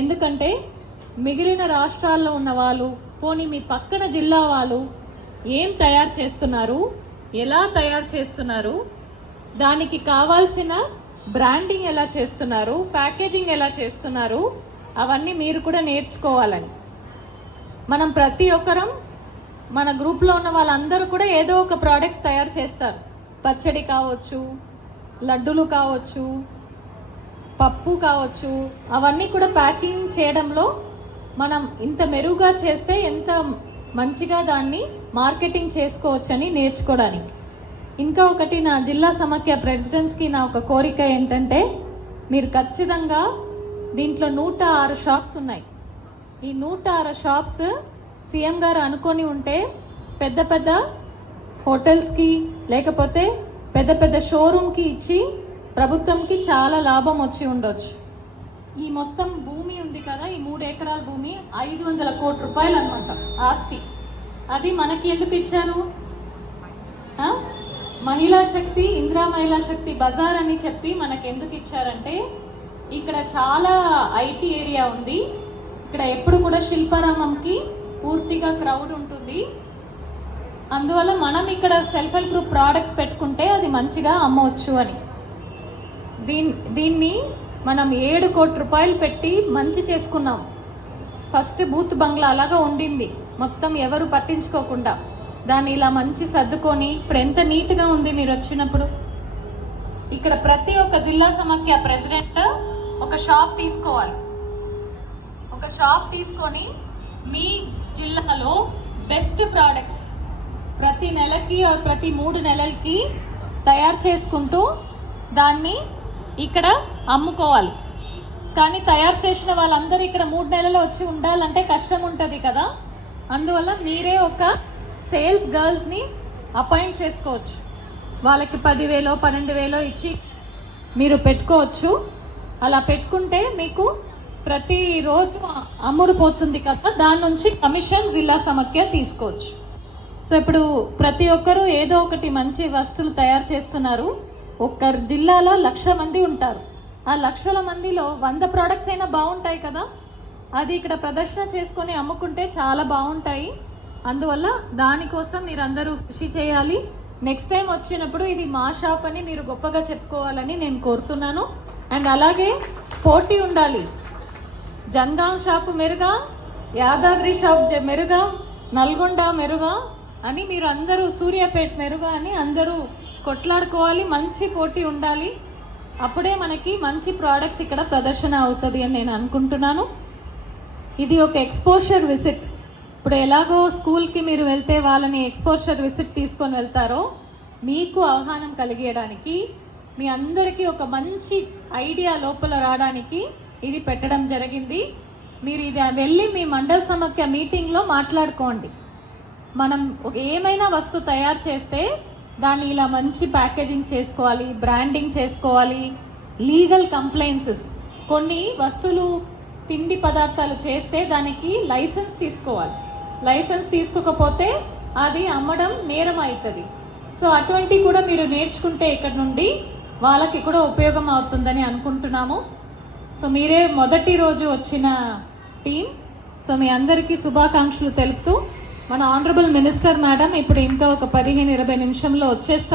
ఎందుకంటే మిగిలిన రాష్ట్రాల్లో ఉన్న వాళ్ళు, పోనీ మీ పక్కన జిల్లా వాళ్ళు ఏం తయారు చేస్తున్నారు, ఎలా తయారు చేస్తున్నారు, దానికి కావాల్సిన బ్రాండింగ్ ఎలా చేస్తున్నారు, ప్యాకేజింగ్ ఎలా చేస్తున్నారు, అవన్నీ మీరు కూడా నేర్చుకోవాలని. మనం ప్రతి ఒక్కరం మన గ్రూప్లో ఉన్న వాళ్ళందరూ కూడా ఏదో ఒక ప్రోడక్ట్స్ తయారు చేస్తారు. పచ్చడి కావచ్చు, లడ్డూలు కావచ్చు, పప్పు కావచ్చు, అవన్నీ కూడా ప్యాకింగ్ చేయడంలో మనం ఇంత మెరుగ్గా చేస్తే ఎంత మంచిగా దాన్ని మార్కెటింగ్ చేసుకోవచ్చని నేర్చుకోవడానికి. ఇంకా ఒకటి, నా జిల్లా సమాఖ్య ప్రెసిడెంట్స్కి నా ఒక కోరిక ఏంటంటే, మీరు ఖచ్చితంగా దీంట్లో 106 షాప్స్ ఉన్నాయి. ఈ 106 షాప్స్ సీఎం గారు అనుకొని ఉంటే పెద్ద పెద్ద హోటల్స్కి లేకపోతే పెద్ద పెద్ద షోరూమ్కి ఇచ్చి ప్రభుత్వంకి చాలా లాభం వచ్చి ఉండొచ్చు. ఈ మొత్తం భూమి ఉంది కదా, ఈ 3 ఎకరాల భూమి 500 కోట్ల రూపాయలు అనమాట ఆస్తి. అది మనకి ఎందుకు ఇచ్చారు? మహిళా శక్తి, ఇందిరా మహిళా శక్తి బజార్ అని చెప్పి మనకి ఎందుకు ఇచ్చారంటే, ఇక్కడ చాలా ఐటీ ఏరియా ఉంది. ఇక్కడ ఎప్పుడు కూడా శిల్పారామంకి పూర్తిగా క్రౌడ్ ఉంటుంది. అందువల్ల మనం ఇక్కడ సెల్ఫ్ హెల్ప్ గ్రూప్ ప్రోడక్ట్స్ పెట్టుకుంటే అది మంచిగా అమ్మవచ్చు అని. దీన్ని మనం 7 కోట్ల రూపాయలు పెట్టి మంచి చేసుకున్నాం. ఫస్ట్ బూత్ బంగ్లా లాగా ఉండింది, మొత్తం ఎవరు పట్టించుకోకుండా దాన్ని ఇలా మంచి సర్దుకొని ఇప్పుడు ఎంత నీట్గా ఉంది. మీరు వచ్చినప్పుడు ఇక్కడ ప్రతి ఒక్క జిల్లా సమాఖ్య ప్రెసిడెంట్ ఒక షాప్ తీసుకోవాలి. ఒక షాప్ తీసుకొని మీ జిల్లాలో బెస్ట్ ప్రోడక్ట్స్ ప్రతి నెలకి ప్రతి 3 నెలలకి తయారు చేసుకుంటూ దాన్ని ఇక్కడ అమ్ముకోవాలి. కానీ తయారు చేసిన వాళ్ళందరూ ఇక్కడ 3 నెలలు వచ్చి ఉండాలంటే కష్టం ఉంటుంది కదా. అందువల్ల మీరే ఒక సేల్స్ గర్ల్స్ని అపాయింట్ చేసుకోవచ్చు. వాళ్ళకి 10,000 12,000 ఇచ్చి మీరు పెట్టుకోవచ్చు. అలా పెట్టుకుంటే మీకు ప్రతిరోజు అమ్ముడుపోతుంది కదా, దాని నుంచి కమిషన్ జిల్లా సమాఖ్య తీసుకోవచ్చు. సో ఇప్పుడు ప్రతి ఒక్కరూ ఏదో ఒకటి మంచి వస్తువులు తయారు చేస్తున్నారు. ఒక్క జిల్లాలో 1,00,000 మంది ఉంటారు. ఆ 1,00,000 మందిలో 100 ప్రోడక్ట్స్ అయినా బాగుంటాయి కదా. అది ఇక్కడ ప్రదర్శన చేసుకొని అమ్ముకుంటే చాలా బాగుంటాయి. అందువల్ల దానికోసం మీరు అందరూ కృషి చేయాలి. నెక్స్ట్ టైం వచ్చినప్పుడు ఇది మా షాప్ అని మీరు గొప్పగా చెప్పుకోవాలని నేను కోరుతున్నాను. అండ్ అలాగే పోటీ ఉండాలి. జనగాం షాపు మెరుగా, యాదాద్రి షాప్ మెరుగా, నల్గొండ మెరుగా అని మీరు అందరూ, సూర్యాపేట మెరుగా అని అందరూ కొట్లాడుకోవాలి. మంచి పోటీ ఉండాలి. అప్పుడే మనకి మంచి ప్రోడక్ట్స్ ఇక్కడ ప్రదర్శన అవుతుంది అని నేను అనుకుంటున్నాను. ఇది ఒక ఎక్స్పోజర్ విజిట్. ఇప్పుడు ఎలాగో స్కూల్కి మీరు వెళ్తే వాళ్ళని ఎక్స్పోజర్ విజిట్ తీసుకొని వెళ్తారో, మీకు ఆహ్వానం కలిగేయడానికి, మీ అందరికీ ఒక మంచి ఐడియా లోపల రావడానికి ఇది పెట్టడం జరిగింది. మీరు ఇది వెళ్ళి మీ మండల సమాఖ్య మీటింగ్లో మాట్లాడుకోండి. మనం ఏమైనా వస్తువు తయారు చేస్తే దాన్ని ఇలా మంచి ప్యాకేజింగ్ చేసుకోవాలి, బ్రాండింగ్ చేసుకోవాలి, లీగల్ కంప్లైన్సెస్. కొన్ని వస్తువులు తిండి పదార్థాలు చేస్తే దానికి లైసెన్స్ తీసుకోవాలి. లైసెన్స్ తీసుకోకపోతే అది అమ్మడం నేరం అవుతుంది. సో అటువంటివి కూడా మీరు నేర్చుకుంటే ఇక్కడ నుండి వాళ్ళకి కూడా ఉపయోగం అవుతుందని అనుకుంటున్నాము. సో మీరే మొదటి రోజు వచ్చిన టీం. సో మీ అందరికీ శుభాకాంక్షలు తెలుపుతూ మన ఆనరబుల్ మినిస్టర్ మేడం ఇప్పుడు ఇంకా ఒక 15-20 నిమిషంలో వచ్చేస్తారు.